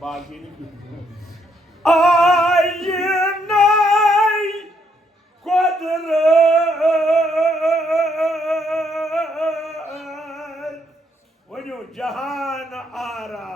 बाकी आईनाई कुदरत वनो जहान आरा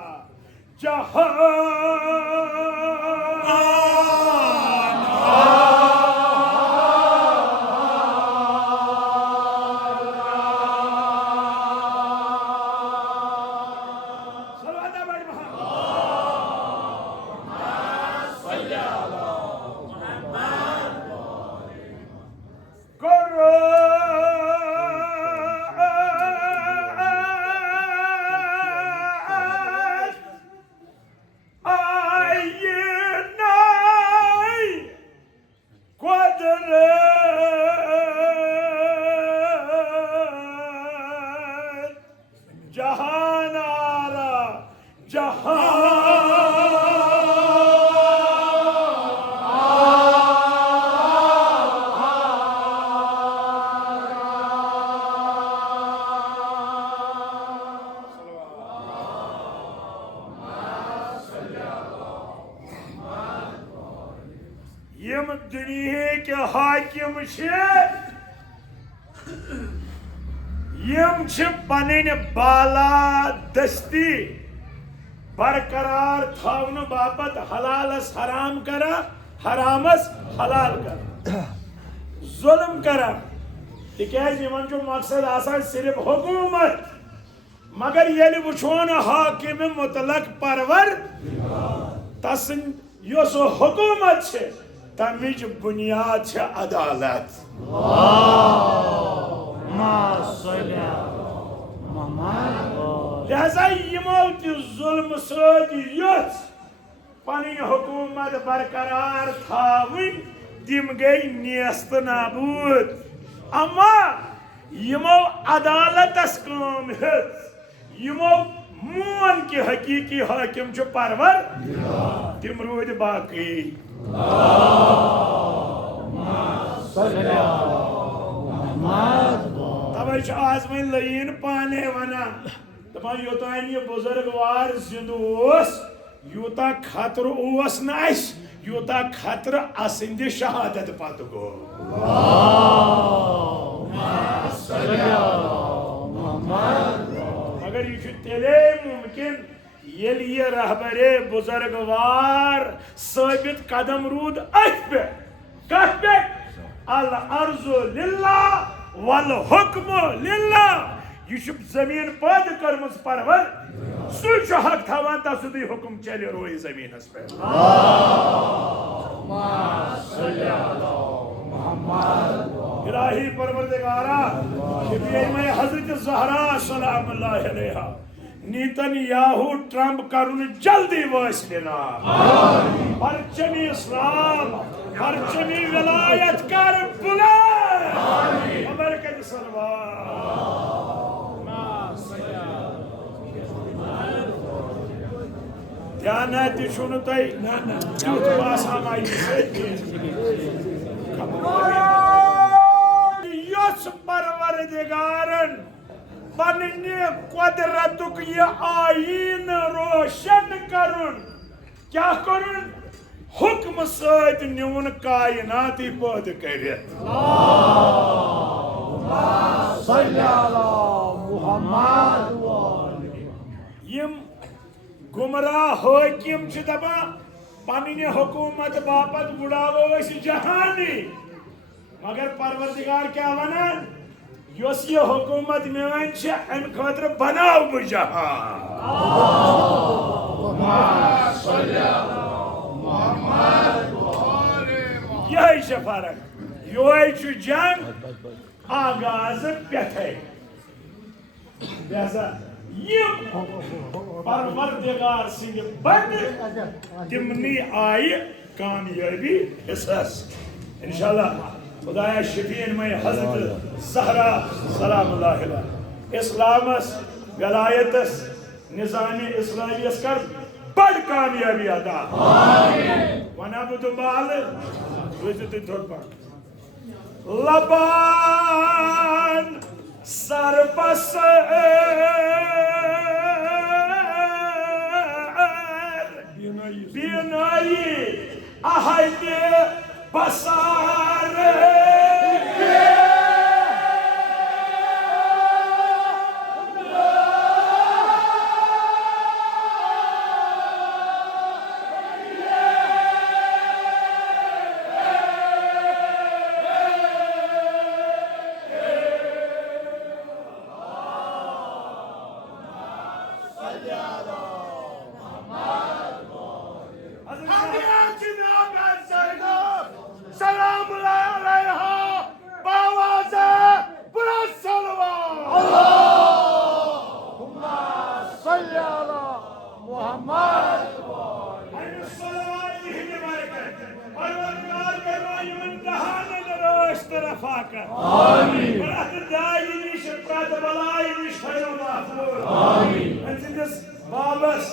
दुनिया के हाकिम पन बाला दस्ती बरकरार थावन बापत हलालस हराम करा हरामस हलाल करा जुल्म करा तिकाज मकसद आसान सिर्फ हुकूमत मगर ये वुचोन हाकिम मुतलक परवर तस योस हुकूमत तमिच बुनियाद अदालत लिहाजा यमो तुल्म सत पन हुकूमत बरकरार थावन तिम गई नेस्त नाबूद अमा यमो अदालतस काम यमो मोन कि हकीकी हाकिम परवर तिम रूद बाकी तवे आज वह लईन पाने वना दपान योतान यह बुजुर्गवार जिंद यूता खतर यूता खतर असंद शहादत पत गो मगर यह तेले मुमकिन ये रहबरे बुजुर्गवार साबित कदम रूद कत पे अल अर्जु लिल्लाह वल हुक्मु लिल्लाह यह जमीन पैद कर्मस परवर सह हक थवान तसुदी हुक्म चल रोय जमीनस पे इलाही परवरदिगारा हजरत ज़हरा सलामुल्लाह अलैहा नीतन याहू ट्रम्प करुन जल्दी वसलिना परचमी इस्लाम परचमी विलायत कर बुलंद बरकत सलवात ध्यान तुम तुथ बासान यस परवरदिगारन पन्ने कुदरतुक यह आईन रोशन करुन क्या करुन हुक्म सत नुन कायनाती पैद कर गुमराह हाकिम दपान पन्ने हुकूमत बापत बुड़ावो जहानी मगर परवरदिगार क्या वनान योस ये हुकूमत मान अम खतर बनाव बह जहान यह फर्क योय जंग आगाज पे लिहाजा परवरदिगार सिंह बंद तिमनी आय कामयाबी हिस्सस इंशाअल्लाह खुदाया शफीन में हजरत ज़हरा सलामुल्लाह अलैहा इस्लामस विलायतस निज़ाम इस्लामियस कर बड़ कामयाबी अदा वना बुदु बाल लबान सरपस नाई अहल बसार बाबस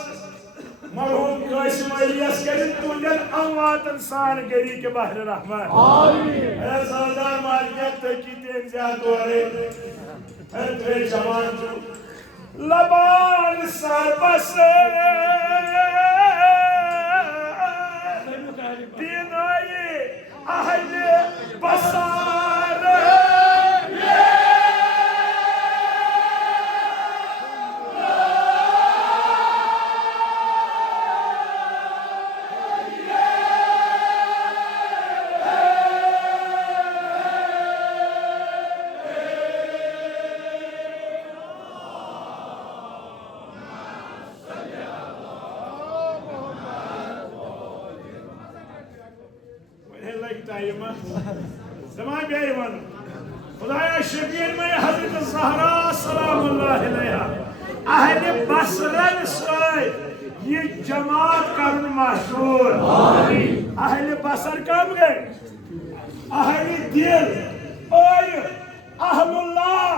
मरहूम कासिम अलियास करिन तुंदन अमवातन सान गरी के बहर रहमान आमीन सरदार मालिक तकी तेन ज्यादा दोरे त्रे जवान जो लबान सरबस दिनाई अहल बसार जमा गए वन खुदाया शबीर में हजरत ज़हरा सलामुल्लाह अलैहा अहले बसरन से ये जमात करन मशहूर आमीन अहले बसर कम गए अहले दिल और अहलुल्लाह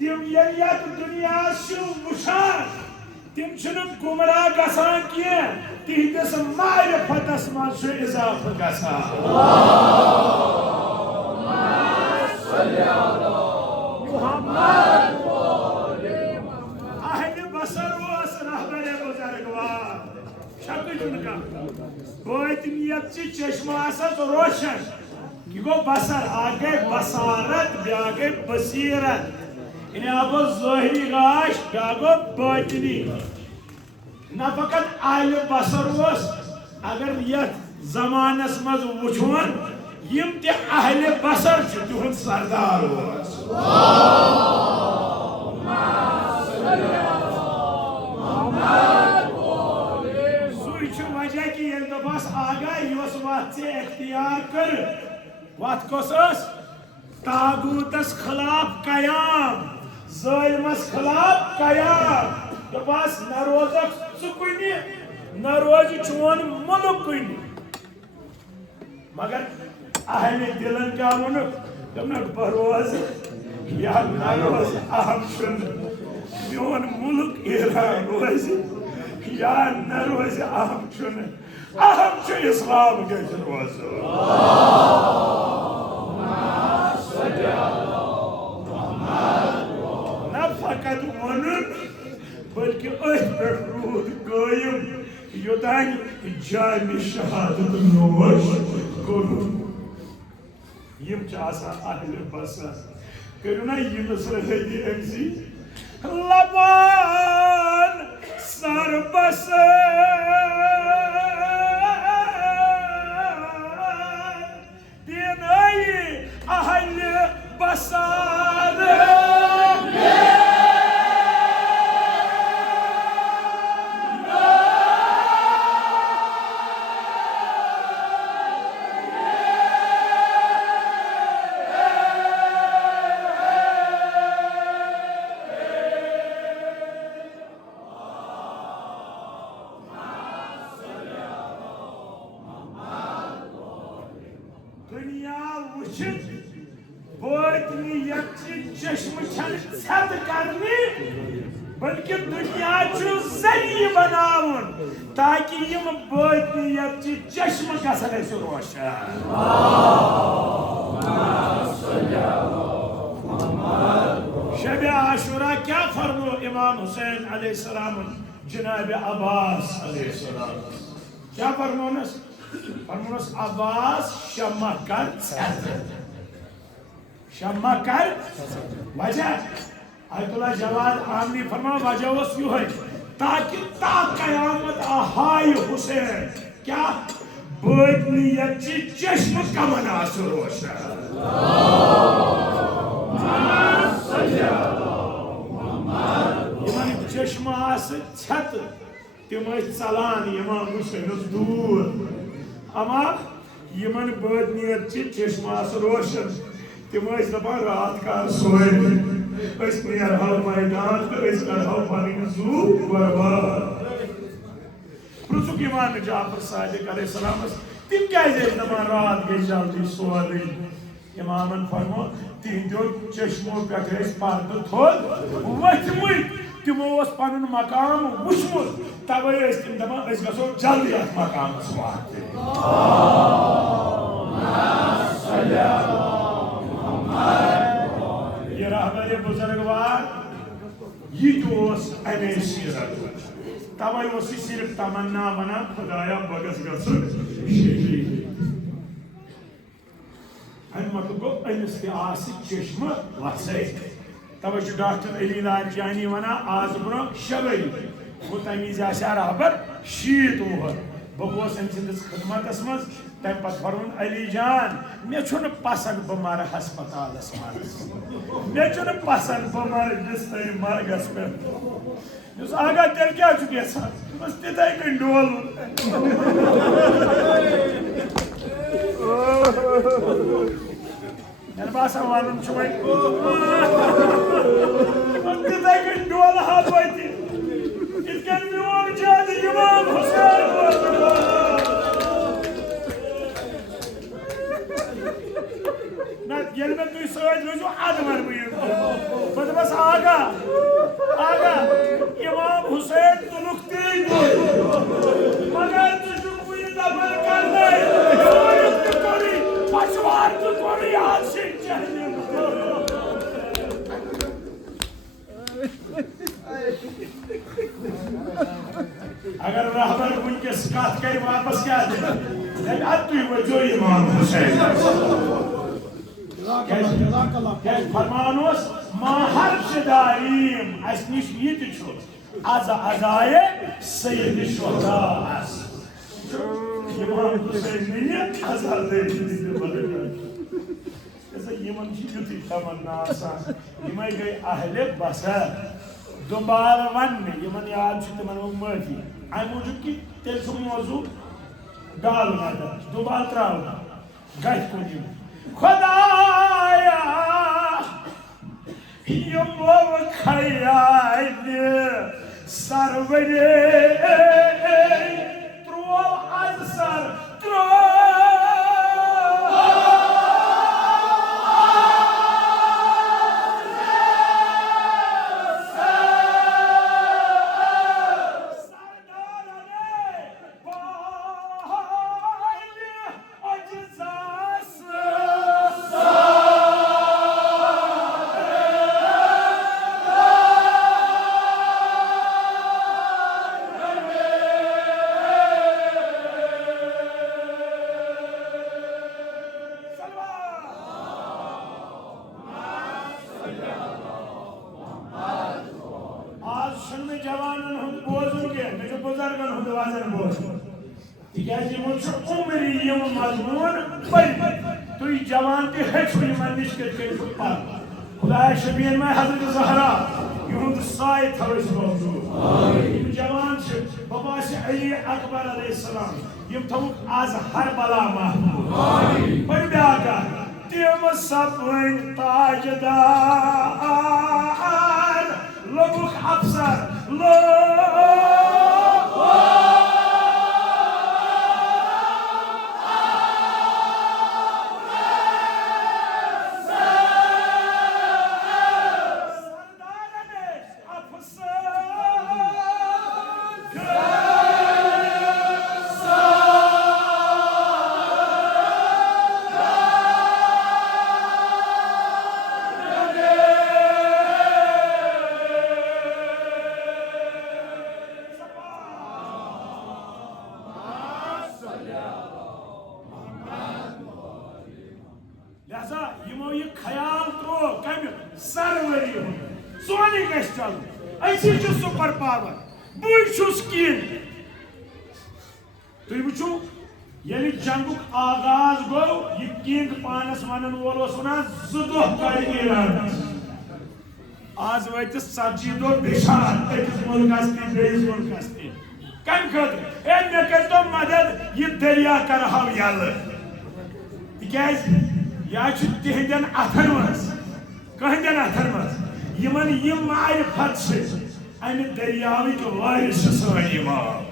तिम यलियत दुनिया शु मुशान तिम छुन गुमराह गसान किए तिहदस मारिफतस मज इजाफ गसान मुहम्मद अहल बसर वस रहबर बुजुर्गवार शक जुनका बोइतनियत ची चश्मा असत रोशन कि गो बसर आगे बसारत ब्यागे बसीरत इन्हें आपको ज़ाहिरी गाश ब्यागो बातिनी न फकत आयल बसर वस अगर यह जमानस मज वुचुन यम ते अहले बसर तुहद सरदार वस सुच वजह कि ये दबस आगा यस वत से इख्तियार कर वत कोसस तागूतस खिलाफ कयाम ज़ालिमस खिलाफ कयाम दबस न रोजक सुकुनी न रोज चोन मुल्क कुनी मगर अहले दिलन का मुल्क तमन बरोज या न रोज अहम सुन मियोन मुल्क ईरान रोज या न रोज अहम सुन अहम छु इस्लाम के रोज न फकत वनुन बल्कि रूद कायम योदान जामी शहादत नोश करो यम चासा अहले बसर करुना युनुस रही एमसी लबान सर बसर दिनाई अहले बसर बल्कि दुनिया जरिए बनावन ताकि यम बातियत चश्म गसन रोशन शब आशुरा क्या फरमो इमाम हुसैन अलैहिस्सलाम जनाब अब्बास अलैहिस्सलाम क्या फरमोनस फरमोनस आवाज शम्मा कर शम्मा कर वजह आयतुल्लाह जवाद आमनी फरमा वजह उस यू है ताकि ता कयामत आहाय हुसैन क्या बदनीयत चश्म कमन आसो रोशन यमन चश्म आस छत तिम चलान इमाम हुसैन दूर अमा यमन बदनीयत चश्म आस रोशन तिम दपान रात का सोए नेरहा मैदान तो करहा पन्न जू बर्बाद पृथुक इमाम जाफर सादिक अलैहिस्सलामस तिम क्या दपान रात गई जल्दी सोरे इमामन फरमो तिहंदो चश्मो पे पर्द थोद वथमुत तिमो पन मकाम वुचमुत तवे तिम दपान गो जल्दी अत मकामस वात ये रहबर बुजुर्गवार ये अमे सीरत तवे सिर्फ तमन्ना वना खुदाया बगस गई अम मतलब गो अमिस चश्म वसे तवे डॉक्टर अली लालजानी वना आज ब्रो शबरी गो तमीज रहबर 7 वोहर बह गोस अम सिंदिस खिदमतस मज तम पे फरमन अली जान मे पसंद बह मर हस्पतालस मज मे पसंद बह मर बिस्तरी मरगस पे आगा तेल क्या यसान बस तिथे कन डोल मे बासान वन तिथे कन डोल हा वत म्योन जाद इमाम हुसैन ये तुम सज रोजो अद वन बह दपस आगा आगा इमाम हुसैन तुलुक तीन मगर तुझे दबल कर पछवार तो कोरी हाथ से अगर रहबर वनकस कत कर वापस क्या दे तुम वो इमाम हुसैन फरमान माहर दारीम अस नश ये अज अजाए सैयद शुहदा इमाम हुसैन मिल अजल यमन युथ तमन्ना यम गई अहले बसर दुबार वन यमन याद तिम माफी अम मूजूब कि तेल सह मौजू गाल दुबार त्राव गथ कुन खुदाया यमो खयाल सरवरे त्रो आज सर त्रो जवान खुदा शबीर में हजरत ज़हरा युद साय थवस मौजूद जवान बाबा से अली अकबर अलैहिस्सलाम यम थमुक आज हर बला महमूद बड़ ब्यागा तिम सपन ताजदार लोग अफसर लो लिहाजा यमो ये ख्याल त्रो कम सरवरी सोनी गश चल ऐसी सुपर पावर बुश किन तुम वो ये जंग आगाज गो यह किंग पानस वन वोल वन जुदोह कर ईरान आज वत 70 दो बेशार अकिस मुल्कस ती बेस मुल्कस ती कम खत ए मे कर तो मदद यह दरिया कर हाव यल तिकाज या तिहदन अथन मज कहदन अथन मज यमन यम मारिफत से अमि दरियाविक वारिस सन इमाम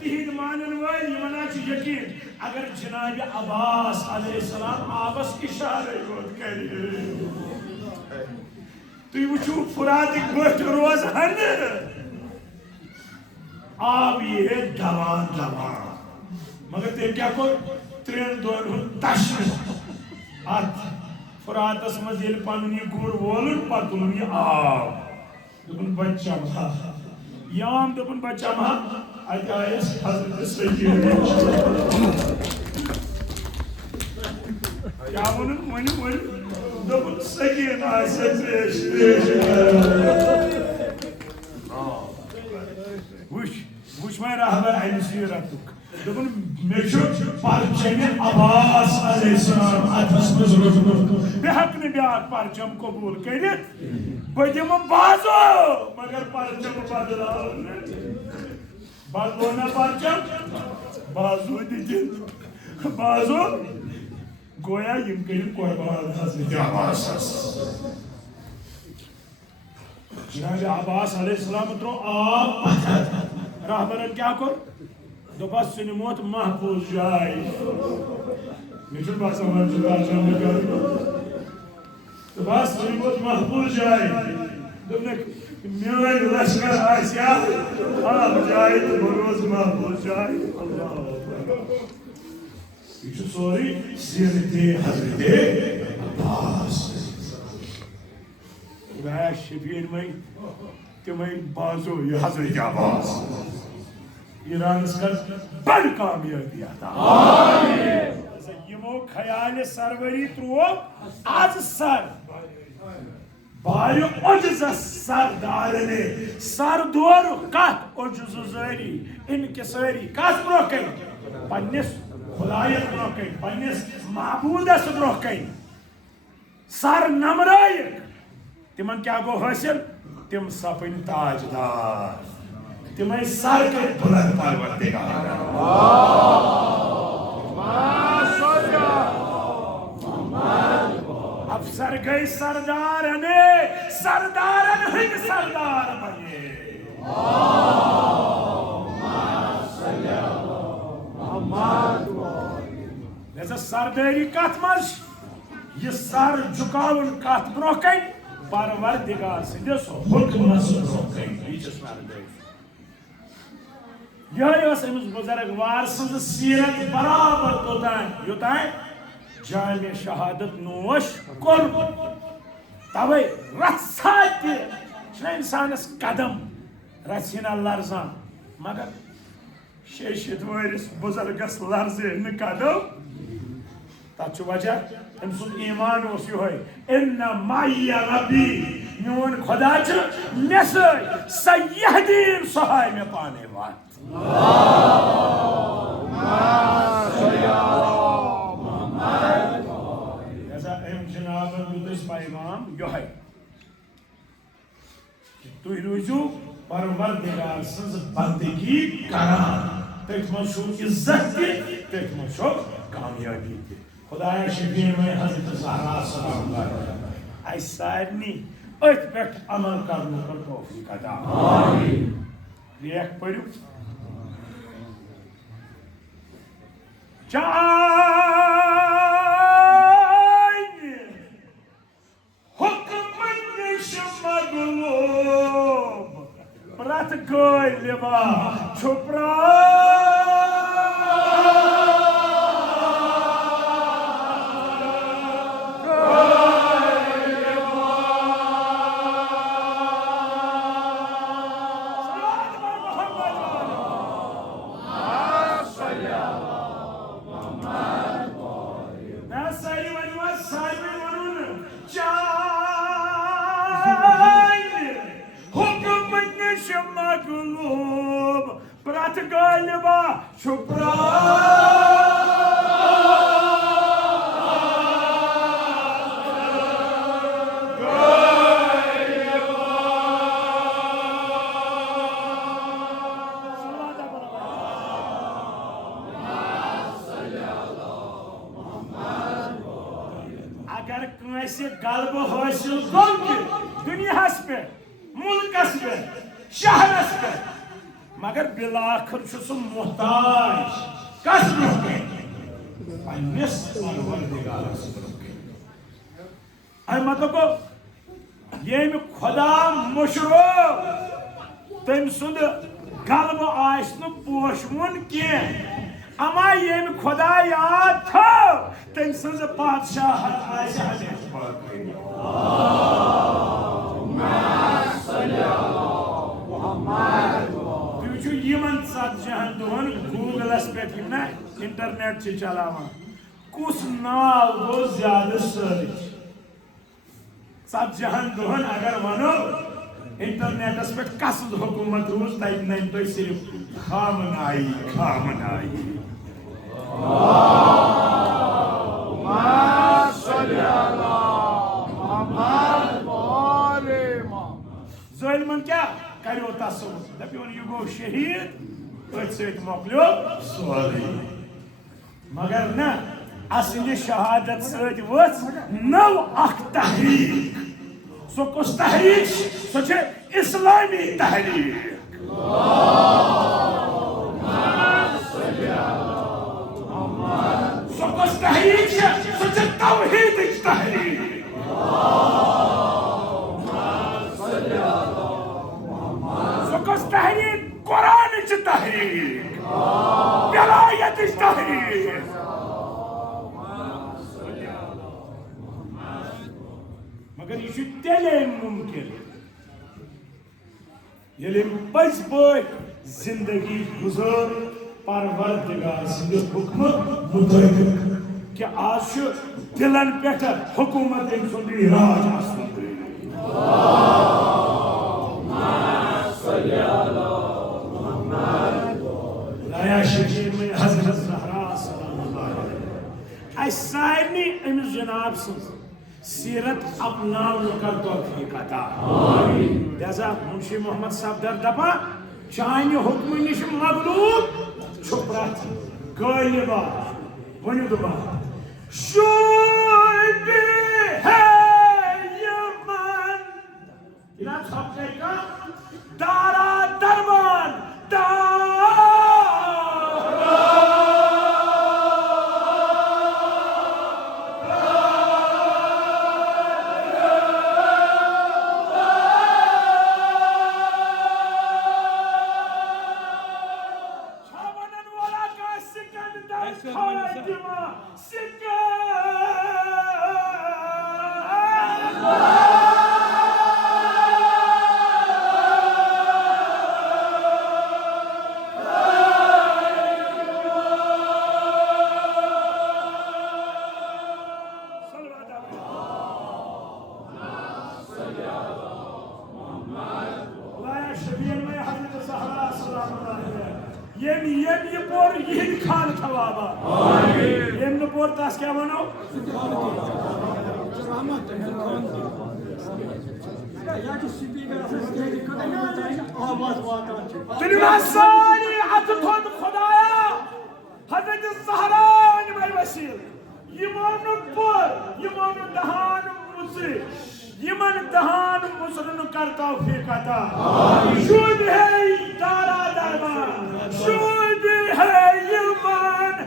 तिहद मानन वल यकीन अगर जनाब अब्बास अलैहिस्सलाम आबस इशारे गोत कर तुम वो फुरात गोट रोज हन आब ये दवान दवान मगर तेम क्या को 3 दोन तश अत फुरातस मज ये पन यह गुर वोलन पत तुल यह आब दोपन बच्चा मा याम दोपन बच्चा मा अत आयस हजरत सैयद क्या वोन वन वन दोपन सैयद आयस वुश मैं रहबर अन सीरतुक दोपन मे परचम अब्बास अलैहिस्सलाम अथस मज रोजमुत बे हक ने ब्याक परचम कबूल करित बह दिम बाजो मगर परचम बदलाव बदलो ना परचम बाजो दित बाजो गोया यम करिम कुर्बान हजरत अब्बास जनाब अब्बास अलैहिस्सलाम त्रो आप रहबरन क्या कर दोपस सुन मोत महफूज जाय मिठुन बासा दोपस सुन मोत महफूज जाय दोपने मेन लश्कर आसिया आप जाय तो बरोज महफूज जाय अल्लाह ये सोरी सीरते हजरत अब्बास वह शबीर में तिमई बाजो ये हजरत अब्बास ईरान कर बड़ कामयाबी आता यमो ख्याल सरवरी त्रो आज सर बायो अजज सरदार ने सरदोर कत अजज जारी इनके सारी कस ब्रोक पन्निस खुदायत ब्रोक पन्निस महबूदस ब्रोक सर नमरायक तिमन क्या गो हासिल तिम सपन ताजदार तिमय सर के बुलंद परवरदिगार अफसर गए सरदार ने सरदार नहीं सरदार बने जैसे सरदारी कत मज ये सर झुकावन कत ब्रोक परवरदिगार सिंदस हुक्मस ब्रोक यह बुजुर्गवार सज सीरत बराबर तोतान योतान जामे शहादत नोश कोर तवे रत्सा इंसानस कदम रत्ना लर्जान मगर शेषित वरिस बुजुर्गस लर्जे न कदम तथ वजह अम सुन ईमान इन्ना माइया रबी मोन खुदा मे सयहदीन सहाय मे पाने वात जनाब पैगाम यह तुम रूजू परवरदिगार सज बंदगी करान तथ मज इज्जत तथ मज कामयाबी खुदाया शबीर में हजरत ज़हरा सलाम सारनी अथ पे अमल करने पर तौफीक अता लेख पढ़ू मगलूब प्रत गई लिबा छुपरा मगलूब प्रत गालिबा शुप्रा अगर कैसे गलब हासिल कर दुनिया पे मुल्कस पे शहरस पे मगर बिलाखिर सह मोहताज कस पन्निस परवरदिगारस मतलब येम खुदा मुशरो तम सुंद गलब आस पोशवन कह अमा येम खुदा याद थो तम सज बादशाह ज़तजहन दोहन गूगलस पे ना इंटरनेट से चलावान कुस नाव गो ज्यादा सर्च ज़तजहन दोहन अगर वनो इंटरनेटस पे कस हुकूमत रूज तब नन तो सिर्फ खामनाई खामनाई ज़ालिमन क्या करो तस्वुर दपोन यह गो शहीद अत मोकलो सोरी मगर न असली शहादत सत वच नव अख तहरीक सो कुछ तहरीक सो इस्लामी तहरीक सो कुछ तहरीक सो तौहीद तहरीक सो कुछ तहरीक कुरान तहरीक विलायत तहरीक मगर यह तेले मुमकिन ये पज पज जिंदगी गुजर परवरदिगार सिंध हुक्म मुताबिक कि आज दिलन पे हुकूमत राज में हजरत ज़हरा सारे अमिस जनाब सीरत अपनाव का तौफीक अता लिहाजा मुंशी मोहम्मद सफदर दपा चान हुक्म निश मगलूब छुप्रत गालिबा वनु दुबा शुभ है यमन इना छपने का दारा दरबान ये पोर यह खान खवाबा ये पोर तस क्या वनो दुनिया सारी अत थोद खुदाया हजरत ज़हरा निमल वसील यमन पोर यमन दहान मुसे यमन दहान मुसरन कर तौफीक अता शुभ है दारा दरबार शुभ है यमन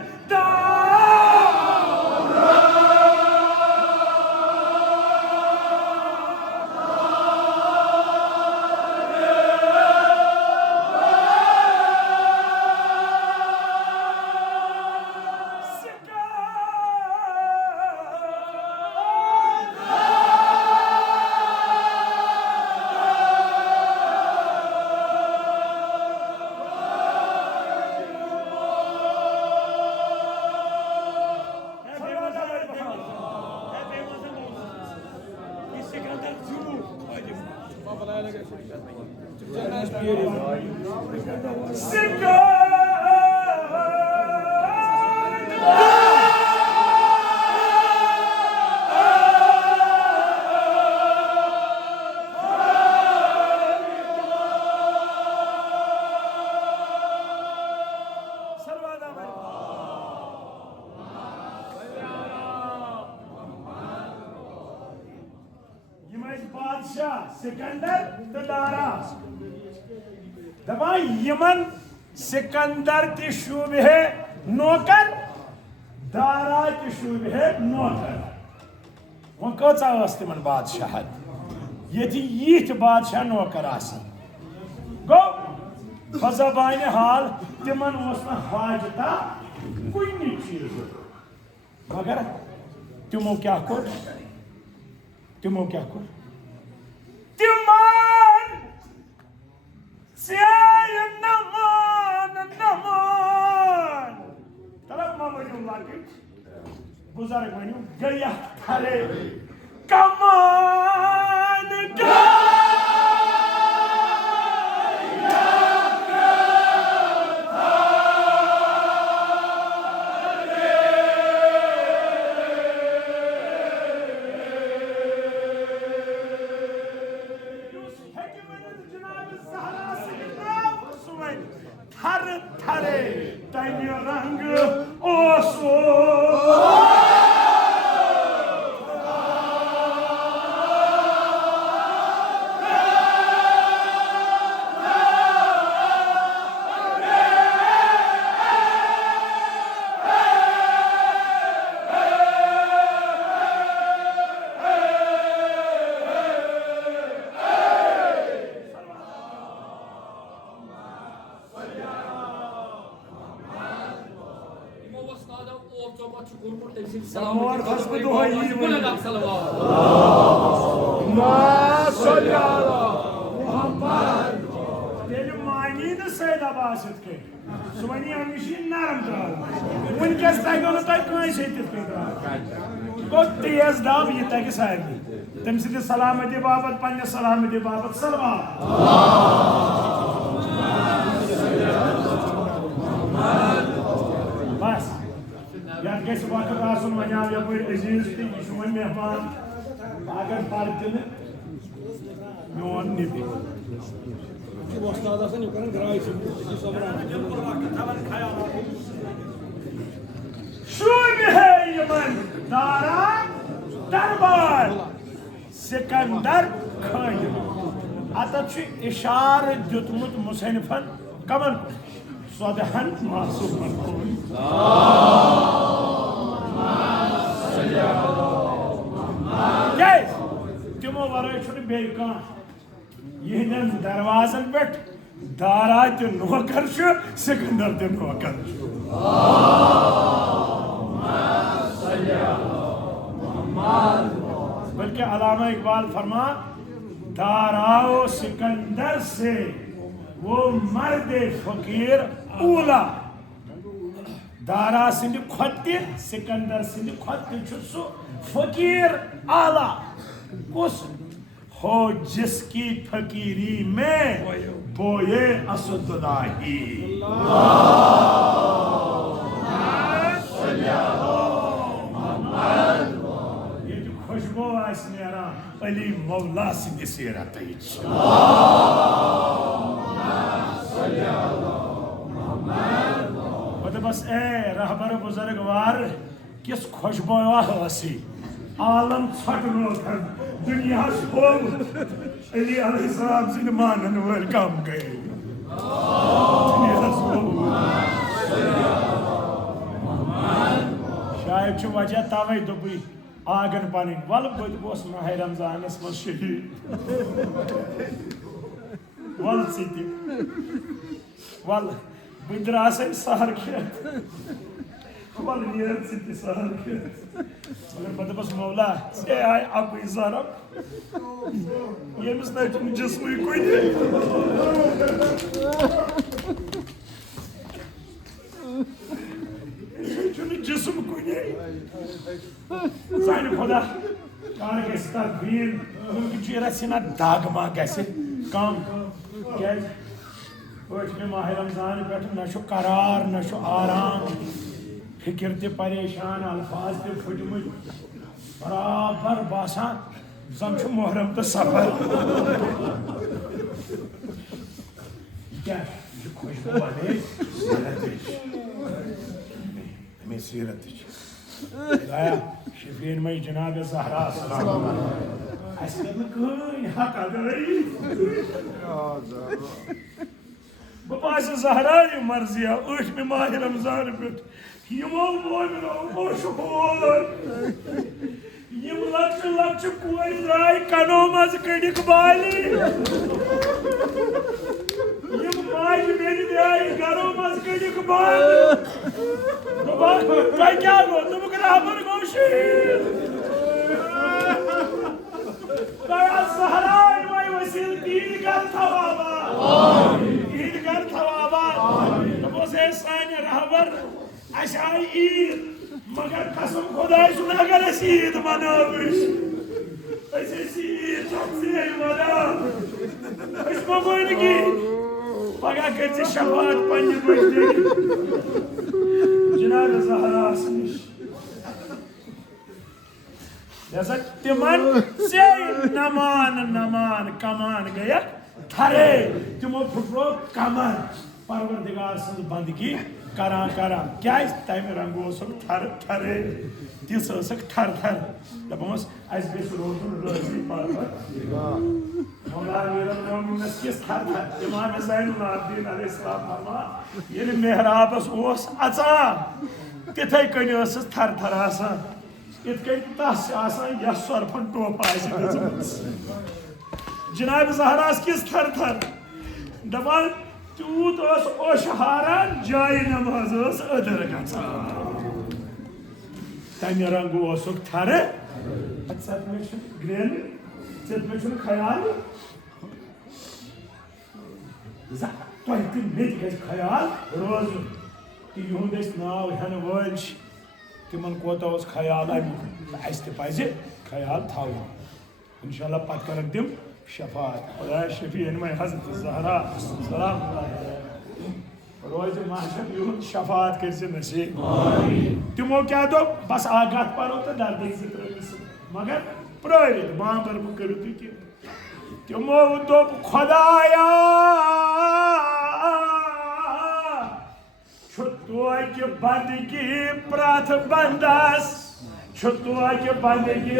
सिकंदर तो दारा दपा यमन सिकंदर ति शूबे नौकर दारा ति शूबे नौकर वो कचा तिमन बादशाहत ये यीत बादशाह नौकर गो बजबान हाल तिमन हाजता कुन चीज मगर तिमो क्या core Timan, saya naman. Talak mama yung lagi, buzarek manu gaya thare, kaman thare tayo rang oso. तम सलामती बाबत पन्ने सलामती बाबत सलवा बस यार गस वक्त आसन वनाव यपर अजीज तो यह वन मेहमान अगर पर दिन मोन नबी शूब है यमन दारा दरबार सिकंदर खान अत इशार दुतमुत मुसनफन कमन सदहन मासूमन तमो वर बे यहन दरवाजन पे दारा तो नौकर सिकंदर तो नौकर बल्कि अलामा इकबाल फरमा दाराओ सिकंदर से वो मर्द फकीर ऊला दारा सिंध खोत्ते सिकंदर सिंध खोत्ते सु फकीर आला उस हो जिसकी फकीरी में बोए असुदुल्लाही खुशबू नेरा अली मौला सिंध सीरत बस ए रहबर बुजुर्गवार किस खुशबू हसी आलम छट दुनिया अली अलैहिस्सलाम सिंध मानन वल कम गए शायद वजह तवे दोपी आगन पन वल बस माह रमजानस मज शहीद वल वल बह द्रास सहर खेत वल नीर सहर खेत मगर बह दपस मौला ऐ आय अकुई जरब यमिस न जिस्म कुन जिस्म कुन सान खुदा कान गीन मुल्क दाग मा गम क्या 8वें माह रमजान पे न करार न आराम फिक्र ते परेशान अल्फाज ते फुटमुत बराबर बासान जन मुहर्रम तो सफर क्या खुशबू सीरत शफीन मई जनाब ज़हरा बस ज़हरा मर्जिया 8वें माह रमजान पे यमो मोमिनो मशहूर यम लक्ष्य लक्ष्य कोई राय कनो मज कड़िक बाली यम माज मेरी राय घरों मज कड़िक बाली क्या क्या गो तुम ग्रामर गो शहीद दया सहराय वाई वसील ईद कर थवाबा तो बोसे साने रहबर अशाई ईद मगर कसम खुदाई सुन अगर ईद मनाविश ऐसे ईद सबसे मना इसको कोई नहीं पगा कर शफात पन्नी बजते जनाब ज़हरा सनिश जैसा तिमन से नमान कमान गया थरे तिमो फुटरो कमर परवरदिगार सद बंदगी करा क्या तम रंगो थर थरे तिस थर थर दपस अस रोजन राजी परवरदिगार किस थर थर इमाम ज़ैनुल आबिदीन अलैहिस्सलाम फरमा ये मेहराबस अचान तिथे कन थर थर आसान इत तस यस सरफन टोप जनाब ज़हरास किस थर थर दपान तूत ओश हारान जाय नमाज अदर तम रंग थर ग्रेन मे ख्याल तुम मे ख्याल रोज युंद नाव हेन वल तिमन कोता ख्याल अस तज ख्याल थव इंशाल्लाह पत कर दिम शफात खुदा शफीन में हज़रत ज़हरा सलाम रोज महशर युंद शफात कर नसीब तिमो क्या दो बस आगाह परो तो दर्द मगर प्रोरित बाबर करू तुम तिमो दोप खुदाया छुत्तोक बंदगी प्रथ बंदस छुत्तोक बंदगी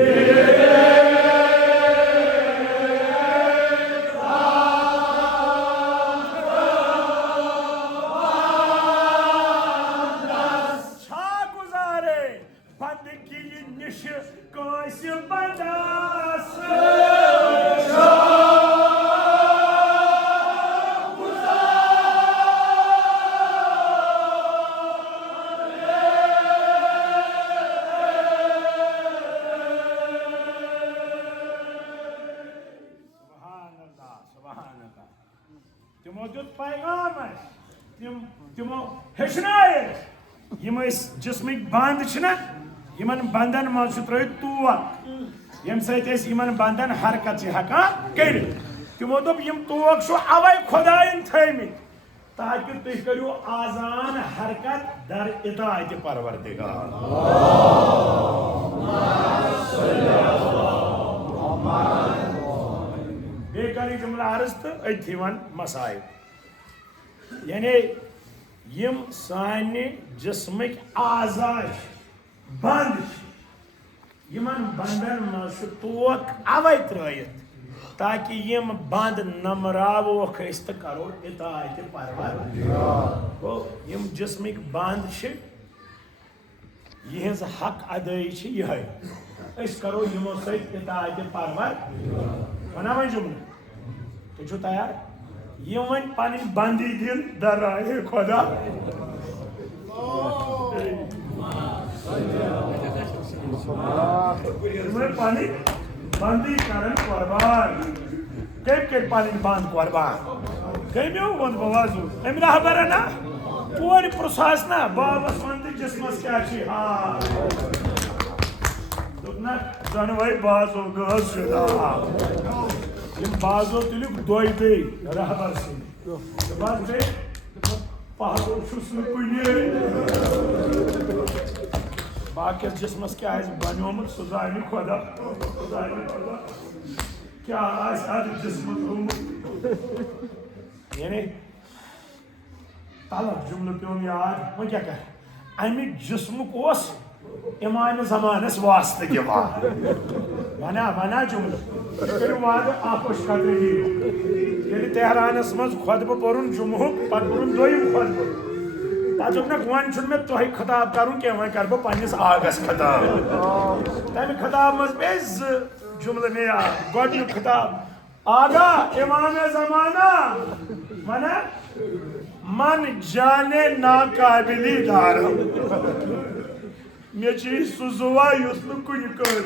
तिमो हेचनाय जिस्मिक बंद यमन बंदन मज तोक यम सतन बंदन हरकत हेकान कर तिमो दोप यम तोक अवै खुदायन थमित ताकि तुम करो आजान हरकत दर इताअत परवरदिगार बे कर जुमला अर्ज तो अथि वन मसाइल यानी यम साने जिस्मिक आज़ा बंद यमन बंदन मज तोक अवै त्रयित ताकि यम बंद नमरावोख तो करो इताअत परवरदिगार गो यम जिस्मिक बंद यहज हक अदाई यह करो यमो सत इताअत परवरदिगार वना वह जुमला तुम तैयार ये वन पानी बंदी दिन दराए खुदा पानी बंदी करन कुर्बान कम पानी बंद कुर्बान कमो वो बवाजू अम रहबर ना कोर प्रसास ना बाबस वन जिसमस क्या हाल दोपना जन वही बाजो गस बाजो तुलिक दोय बे रहबर से बस बे पहाड़ों कुने बाकी जिसमस क्या बनोमुत सह जान खुदा क्या जिस्म यानी तलब जुमल पे याद वो क्या कर अमिक जिस्मुक इमाम जमानस वास्ते दिवान वना जुमल करू वाद आकोश कदर ये तेहरानस मज खुतब पोरुन जुमह पे पोरुन दोयम खुतब पे दोपनक वन मे तुह खिताब कर वह कर बह पन्निस आगस खिताब तम खिताब मज पे जुमल मे याद गोडनुक खिताब आगा इमाम जमाना मना मन जाने नाकाबिली दारम मे सुजुवा युस कुन कर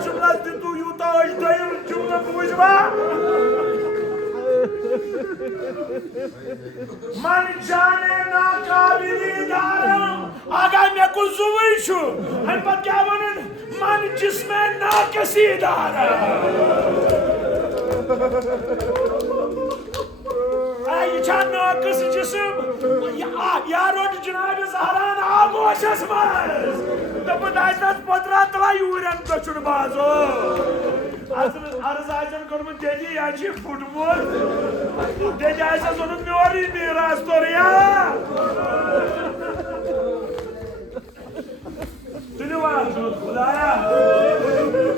जुमला दितु यूता जुमला बुझवा मन जाने नाकाबिली दारम आगा मे को जुवई छु अन पत क्या वनन मन जिसमें नाकसी दारम नाकस जिसम यारोट जनाब जहरान आगोशस मज दपन पदरा तला यूरन दचुन बाजो अर्ज आजन कर्मुत देदी या फुटबॉल देदी ओन म्योरी मीरास तोरिया तुलवा खुदाया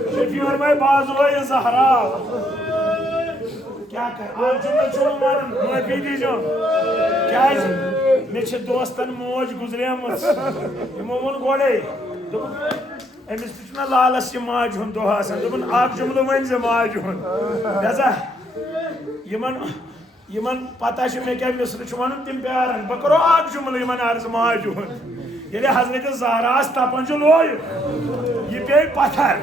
शफीर भाई बाजो जहरा क्या कर आज जुमल छोड़ मारन माफी दीजो क्या मे दोस्तन मोज गुजरेमस यमो वोन गोड़े अमिस ना लालस माज हुन दो दोपन आग जुमल वन जे माज हुन लिहाजा यमन पता मे क्या मिसर वन तिम प्यारन बह करो आग जुमल यमन अर्ज माज हुन ये हजरत जहरास तपन लोय यह पे पत्थर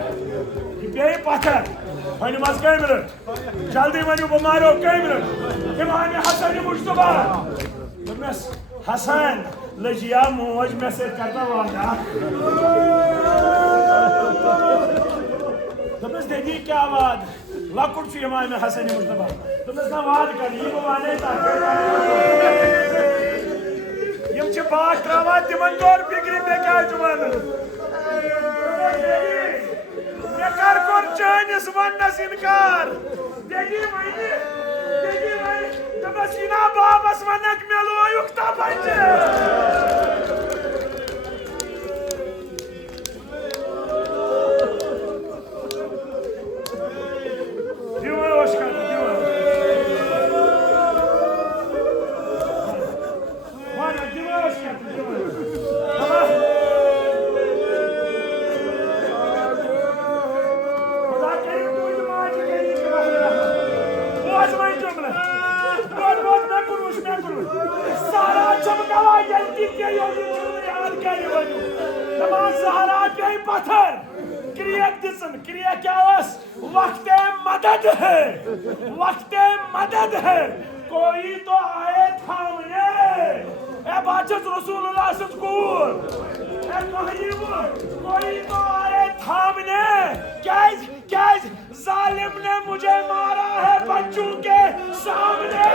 वन मज कई मिनट जल्दी वन बह मारो कई मिनट इमाम हसन मुश्तबा दोपनस हसन लजिया मोज मे से करता वादा दोपनस देदी क्या वाद लकुट इमाम हसन मुश्तबा दोपनस ना वाद कर यह वाने यम बात त्रावा तिमन तौर फिक्री पे क्या जुमान कर चानिस वनस इनकार देगी वही तबसीना बाबस वनक मेलो युक्ता पंच पत्थर क्रिया क्रिया क्या वक्त मदद है कोई तो आए थामने बाचस रसूलुल्लाह सजकूर कोई तो आए थामने क्या जालिम ने मुझे मारा है बच्चों के सामने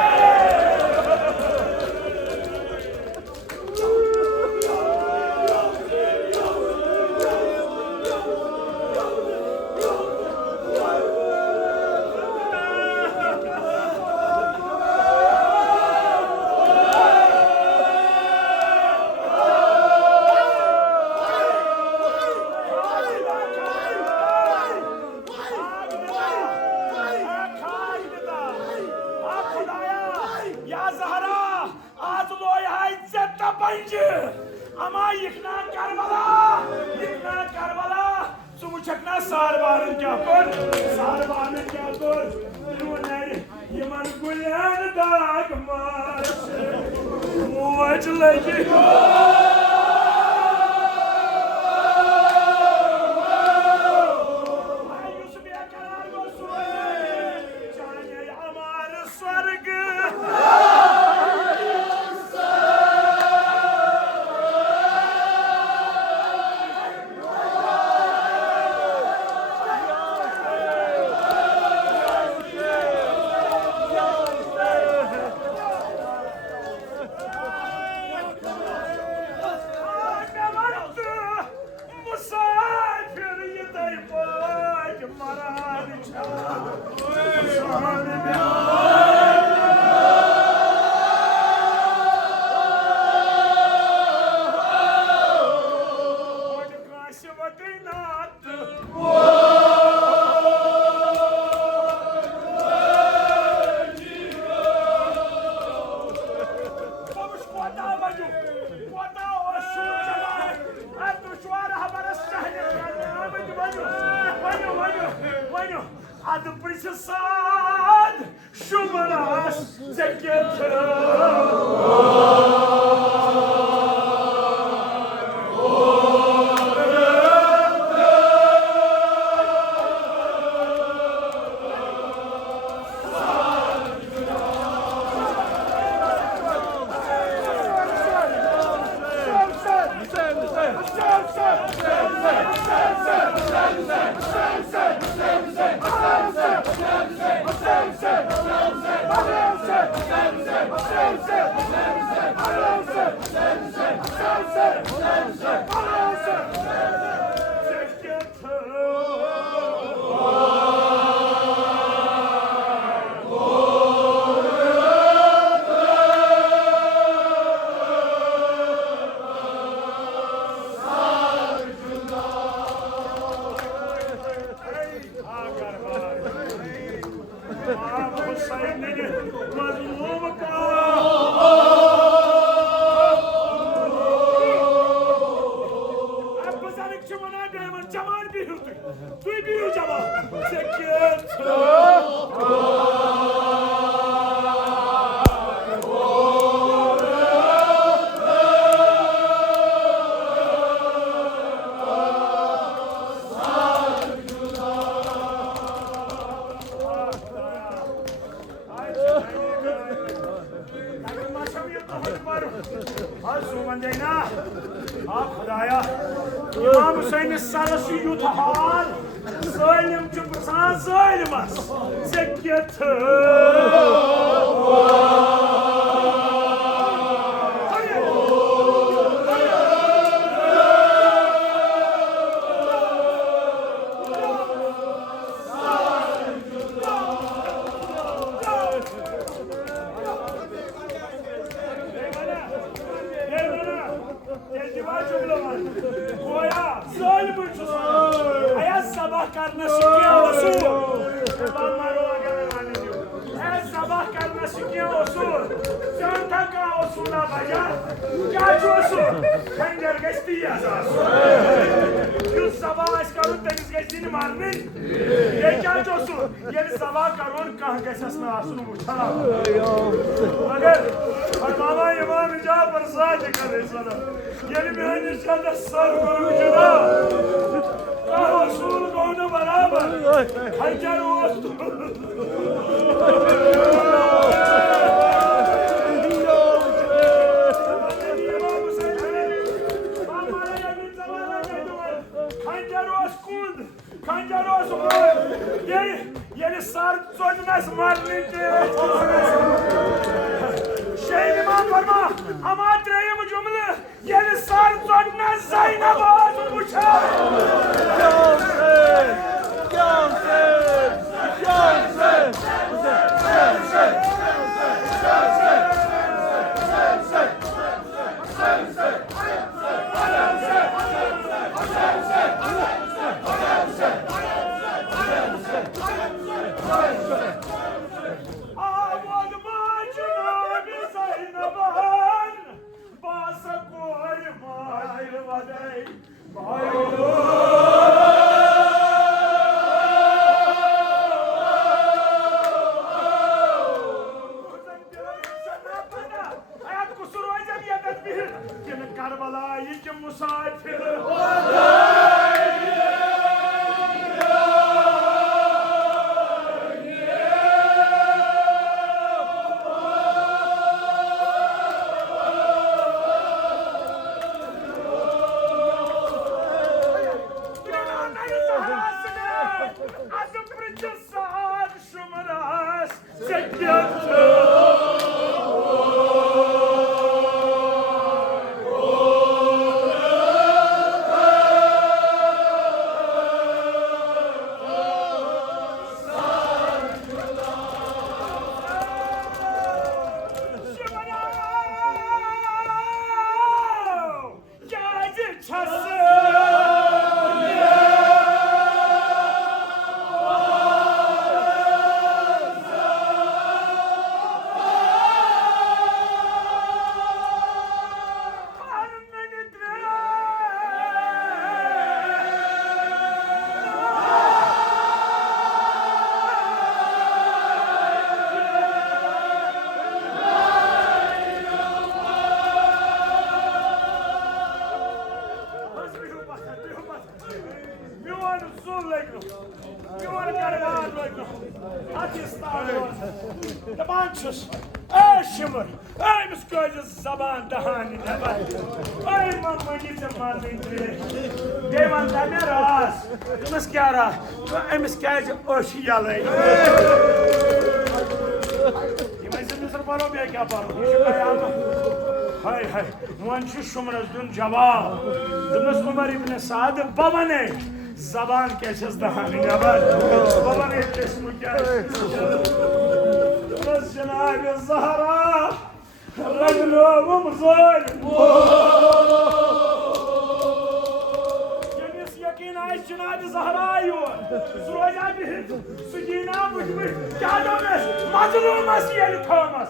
अमा यखना करबला सु वुचकना सार बारन क्या कर यमन गुलन दाग मार मोज लगी दपान छुस ए शिमर ए मिस कज जबान दहानी नबर ए मम्मी से मारने के देवान दा मे रास मिस क्या रा एमिस कज ओश यले ये मैं से मिस्र पारो बे क्या पारो हाय हाय वन छु शुमरस दुन जवाब दमस उमर इब्न साद बवने जबान कैसे दहानी नबर बवने किस्म क्या बस जनाब ज़हरा रजलो मुमज़ल यमिस यकीन आइस जनाब ज़हरा यो सुरोजा बिहित सुजीना मुजमिर क्या दमस मजलूमस येल थोमस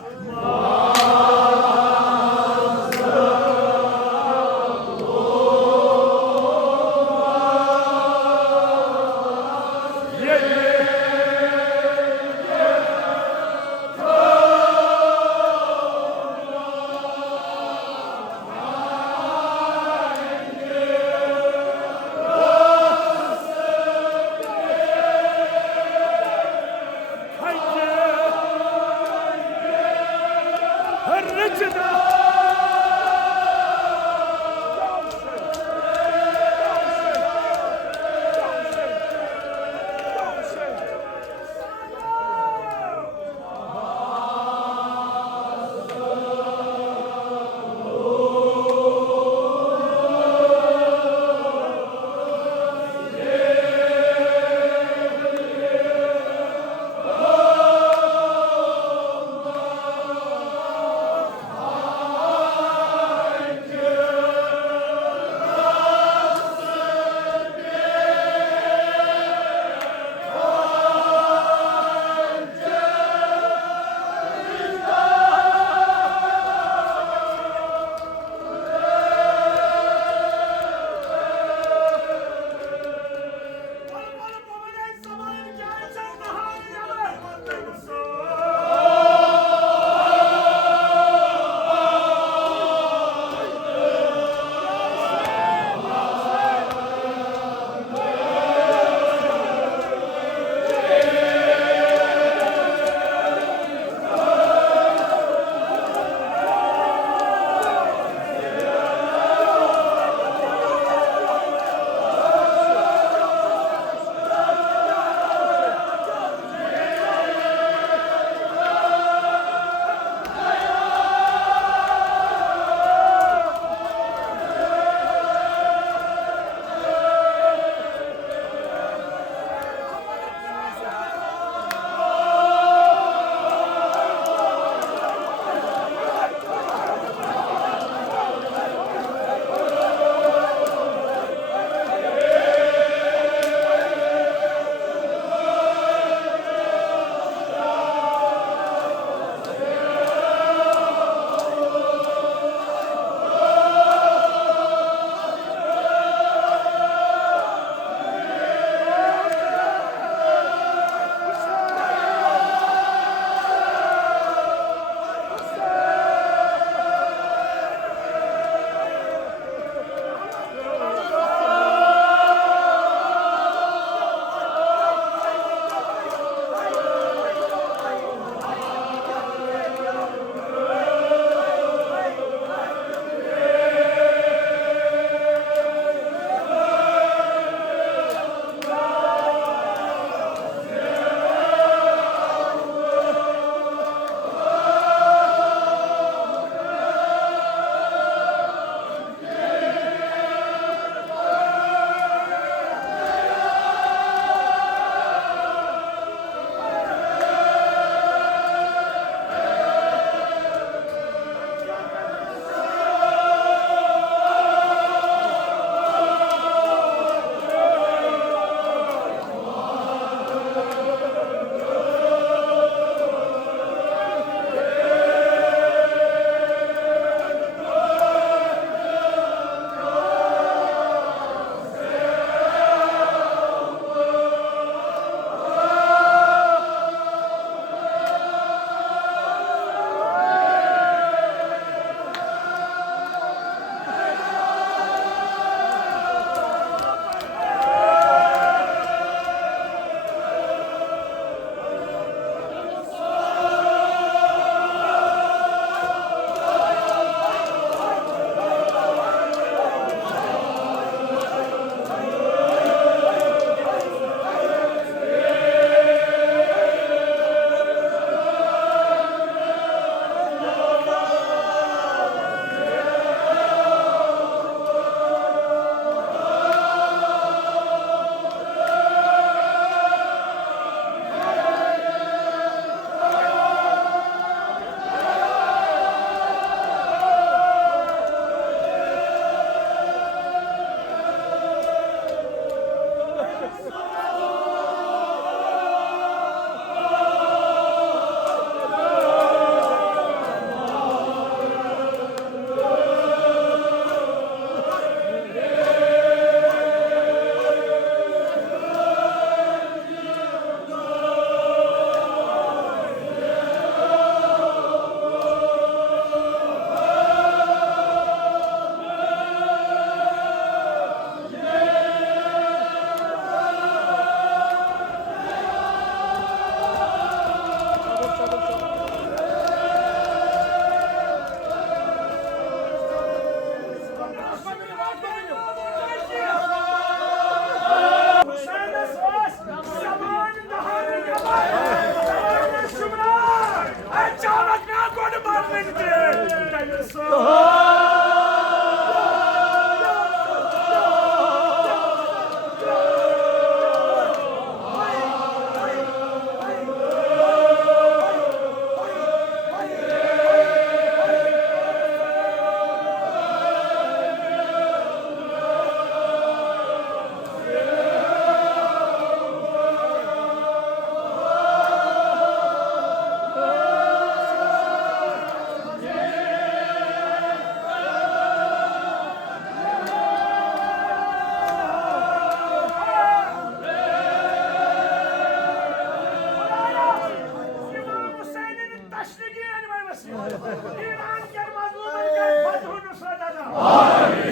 ईरान के मजलूमन का फतह नुसरत अदा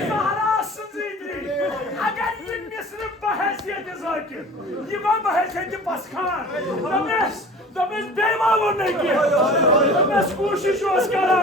सहरा संजीदगी अगर ये मिस्र बहैसियत ज़ाकिर ये गो बहैसियत पसखान दमेस बेमा वो नहीं किया दमेस कोशिश ओस करा